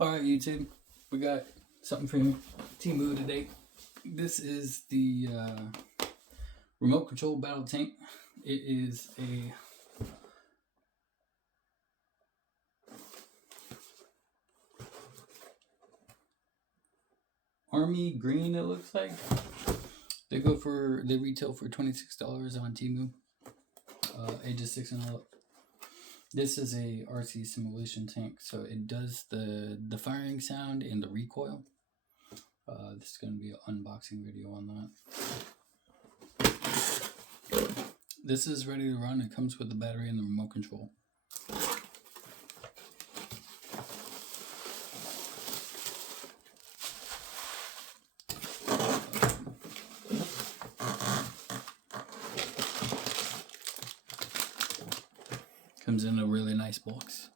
Alright, YouTube, we got something from Temu today. This is the remote control battle tank. It is a army green, it looks like. They retail for $26 on Temu, ages 6 and up. This is a RC simulation tank, so it does the firing sound and the recoil. This is going to be an unboxing video on that. This is ready to run. It comes with the battery and the remote control. Comes in a really nice box.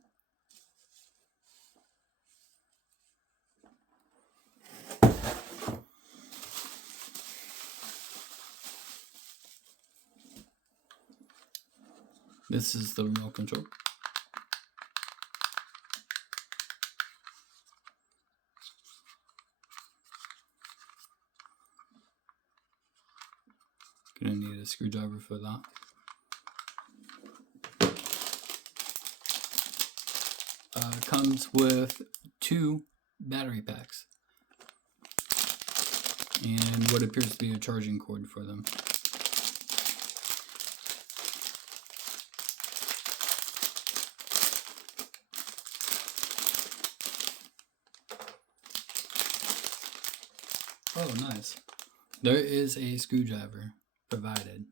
This is the remote control. Gonna need a screwdriver for that. Comes with 2 battery packs and what appears to be a charging cord for them. Oh, nice. There is a screwdriver provided.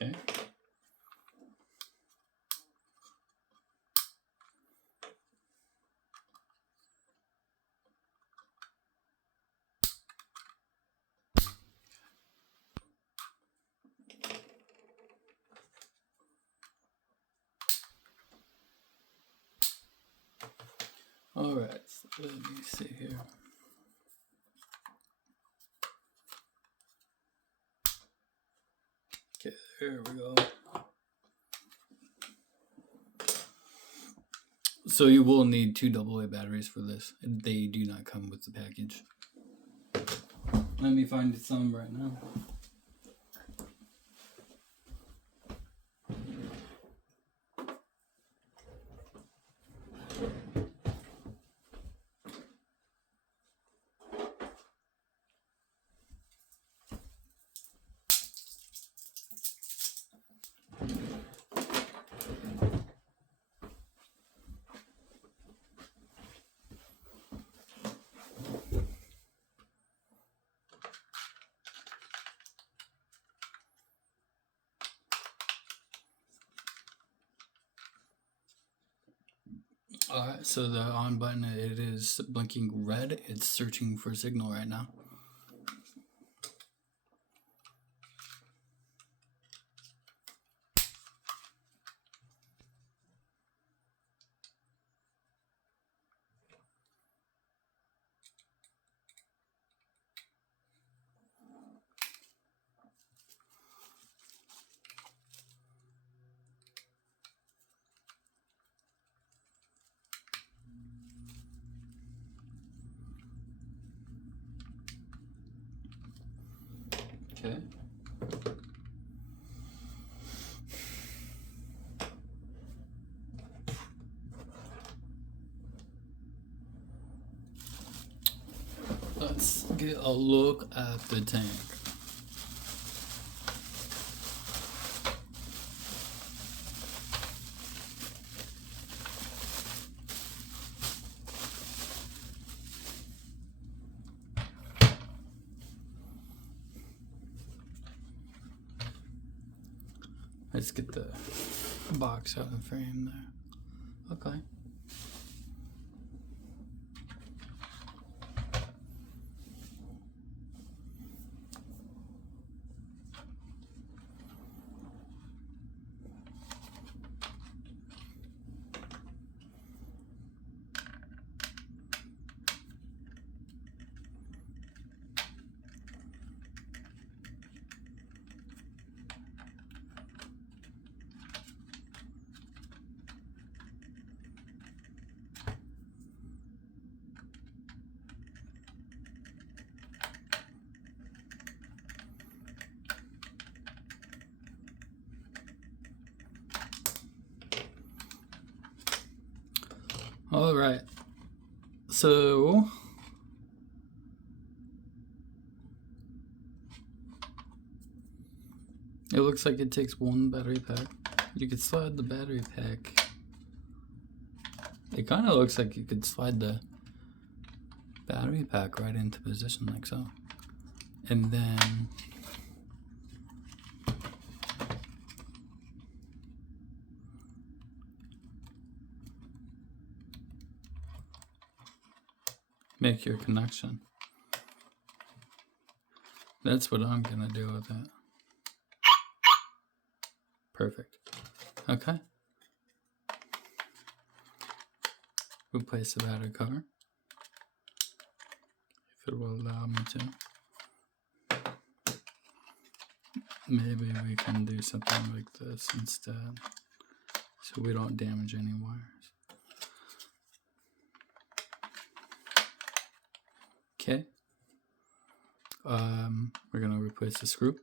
Okay. All right, so let me see here. Okay, there we go. So you will need 2 AA batteries for this. They do not come with the package. Let me find some right now. Alright, so the on button, it is blinking red. It's searching for signal right now. Okay. Let's get a look at the tank. Let's get the box out of the frame there. Okay. All right. So it looks like it takes one battery pack. You could slide the battery pack. It kind of looks like you could slide the battery pack right into position like so. And then make your connection. That's what I'm gonna do with it. Perfect. Okay. Replace the battery cover, if it will allow me to. Maybe we can do something like this instead, so we don't damage any wires. Okay. We're gonna replace the screw.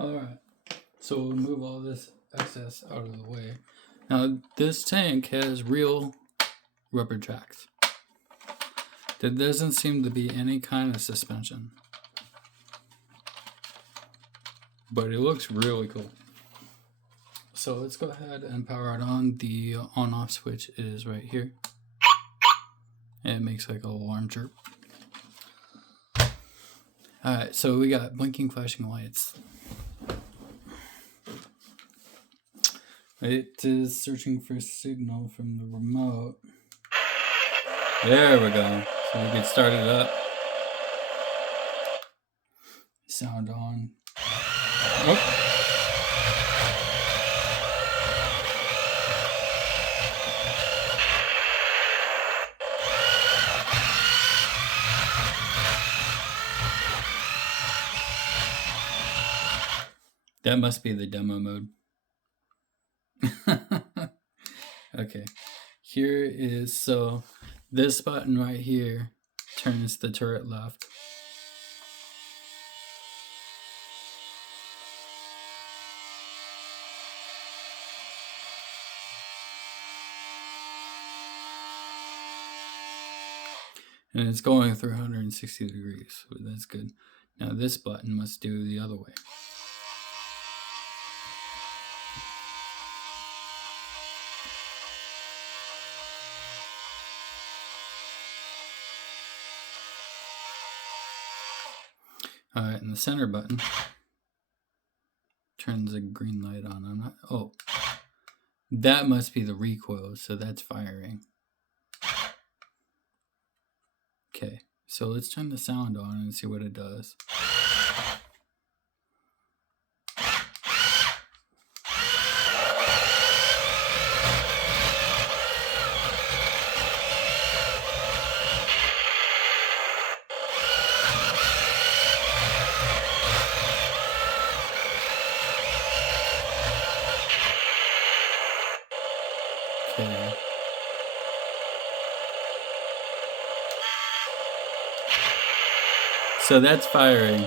Alright, so we'll move all this excess out of the way. Now, this tank has real rubber tracks. There doesn't seem to be any kind of suspension. But it looks really cool. So let's go ahead and power it on. The on-off switch is right here. And it makes like a little alarm chirp. Alright, so we got blinking flashing lights. It is searching for a signal from the remote. There we go. So we can start it up. Sound on. Oh. That must be the demo mode. Okay, here is, so this button right here turns the turret left. And it's going 360 degrees, so that's good. Now this button must do the other way. Alright, and the center button turns a green light on. I'm not, oh, that must be the recoil, so that's firing. Okay, so let's turn the sound on and see what it does. Okay. So that's firing.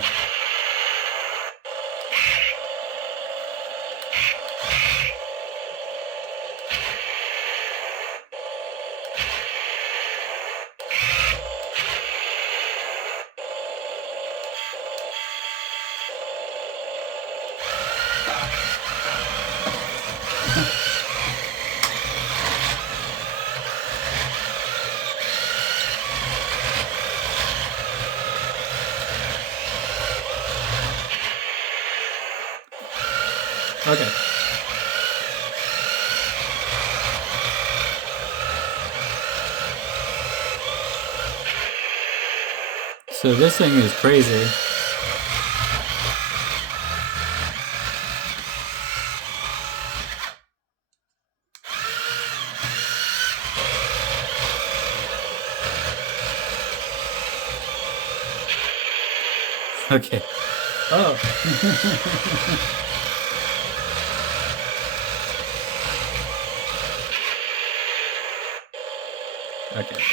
Okay. So this thing is crazy. Okay. Oh. Okay.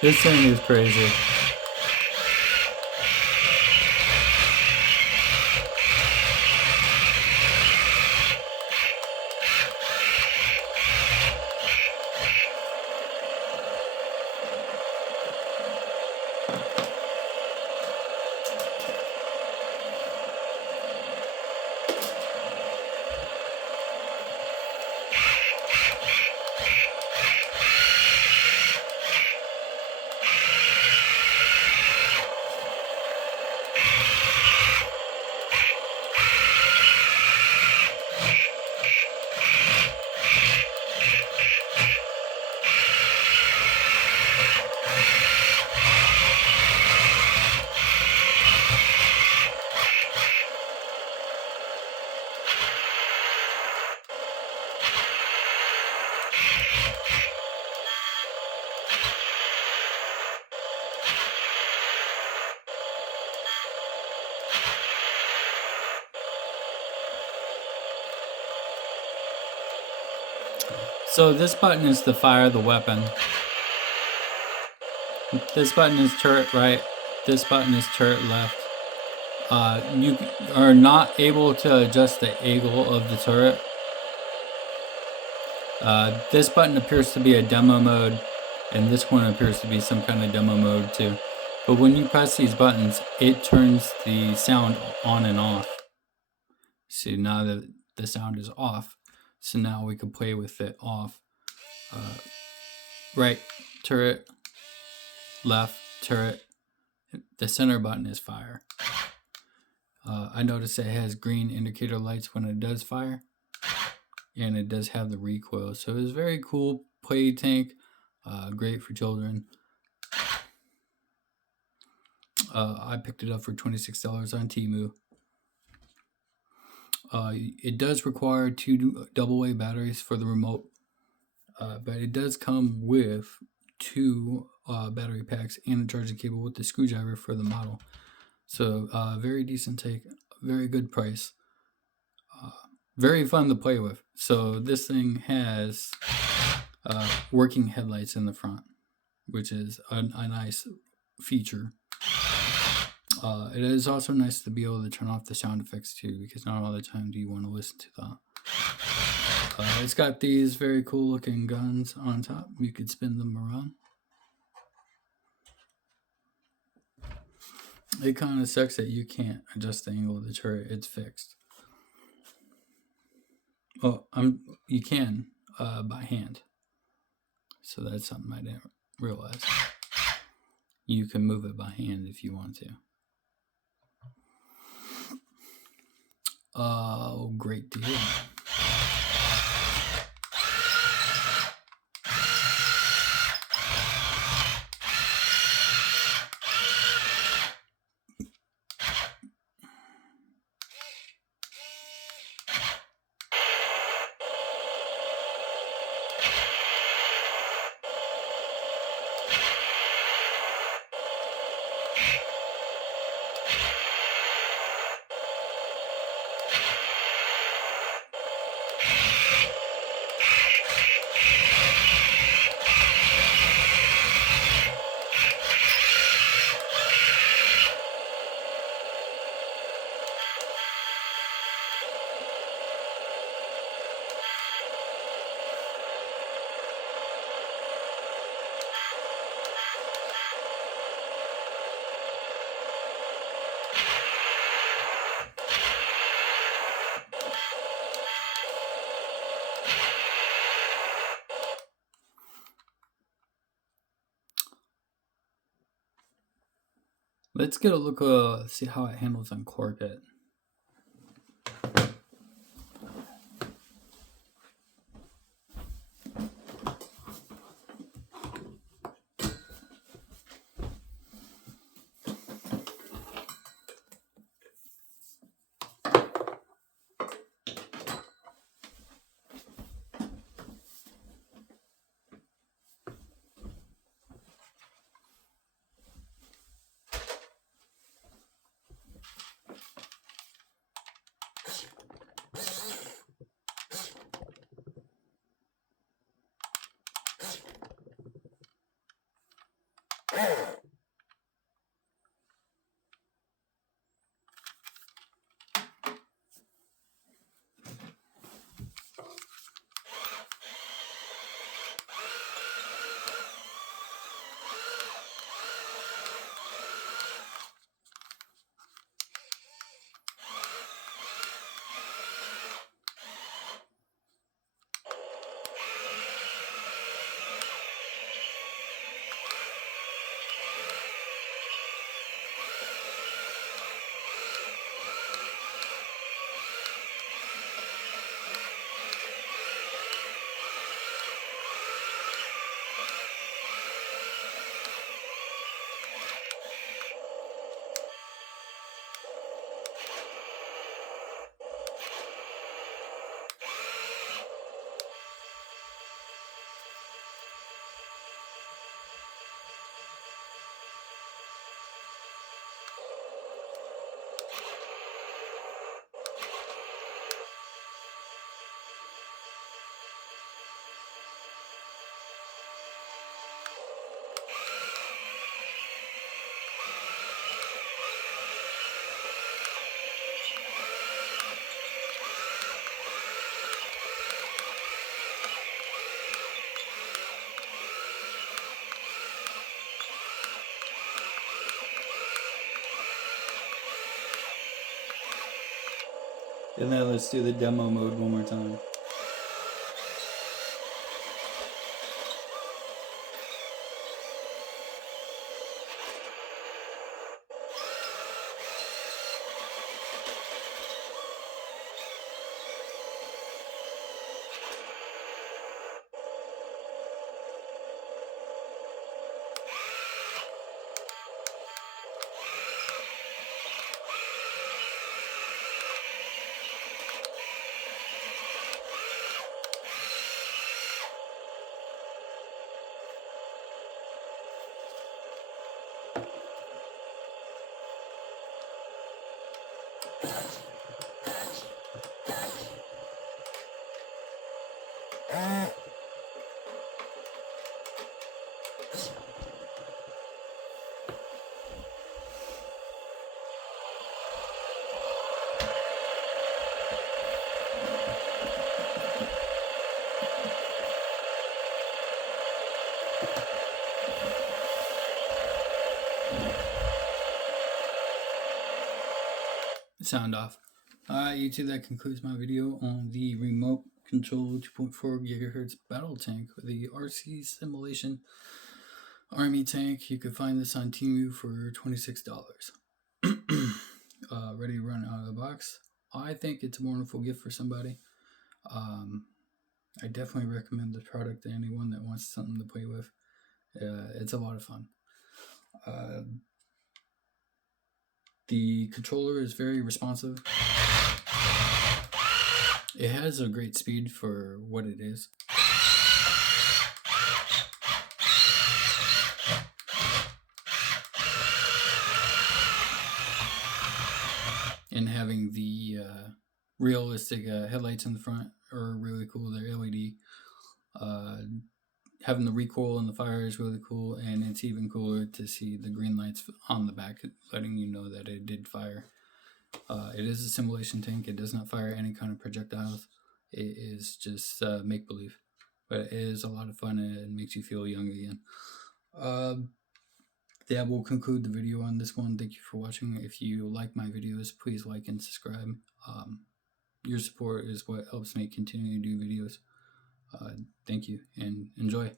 This thing is crazy. So this button is to fire the weapon. This button is turret right. This button is turret left. You are not able to adjust the angle of the turret. This button appears to be a demo mode, and this one appears to be some kind of demo mode too. But when you press these buttons, it turns the sound on and off. See, now that the sound is off, so now we can play with it off. Right turret, left turret. The center button is fire. I noticed it has green indicator lights when it does fire, and it does have the recoil. So it's very cool play tank, great for children. I picked it up for $26 on Temu. It does require 2 AA batteries for the remote, but it does come with 2 battery packs and a charging cable with the screwdriver for the model. So very decent take, very good price, very fun to play with. So this thing has working headlights in the front, which is a nice feature. It is also nice to be able to turn off the sound effects too, because not all the time do you want to listen to that. It's got these very cool looking guns on top. You could spin them around. It kind of sucks that you can't adjust the angle of the turret. It's fixed. Oh, you can by hand. So that's something I didn't realize. You can move it by hand if you want to. Oh, great deal. Let's get a look, see how it handles on carpet. And then let's do the demo mode one more time. Sound off. YouTube, that concludes my video on the remote control 2.4 gigahertz battle tank, the RC Simulation Army tank. You can find this on Temu for $26. Ready to run out of the box. I think it's a wonderful gift for somebody. I definitely recommend the product to anyone that wants something to play with. It's a lot of fun. The controller is very responsive. It has a great speed for what it is. And having the realistic headlights in the front are really cool. They're LED. Having the recoil in the fire is really cool, and it's even cooler to see the green lights on the back letting you know that it did fire. It is a simulation tank. It does not fire any kind of projectiles. It is just make-believe. But it is a lot of fun, and it makes you feel young again. That will conclude the video on this one. Thank you for watching. If you like my videos, please like and subscribe. Your support is what helps me continue to do videos. Thank you, and enjoy.